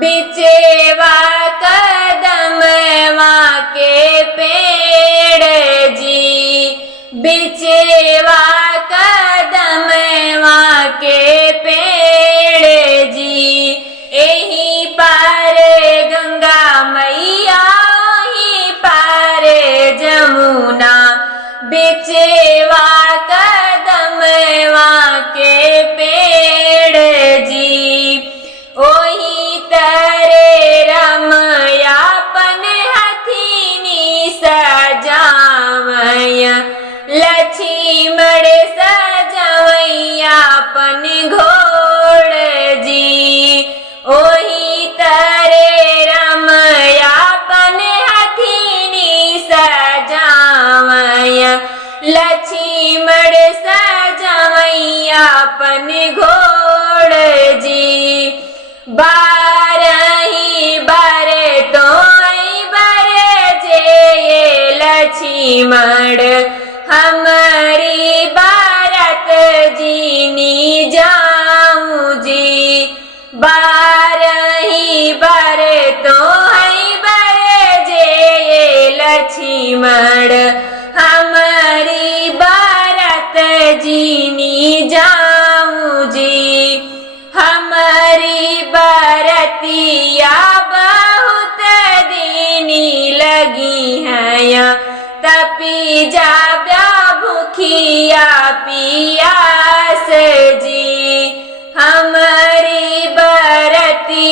बिचेवा कदमवा के पेड़ जी, बिचेवा कदमवा के पेड़ जी। एही पार गंगा मैया, ही पार जमुना, बिचेवा कदमवा के पेड़ जी। ओही तरे रमयापन हथिनी सजावय, लक्ष्मण सजवैयापन घोड़ जी। ओही तरे रमयापन हथिनी सजावय, लक्ष्मण सजवैयापन घोड़ जी। बारही बारे तो बरे जे लक्ष्मण, हमारी बारत जीनी जाऊं जी। बारही बारे तो बरे जे लक्ष्मण, हमारी बारत जीनी जाऊं जी। हमारी बरतिया बहुत दीनी लगी है, तपी जाब्या भूखिया पियास जी। हमारी बरतिया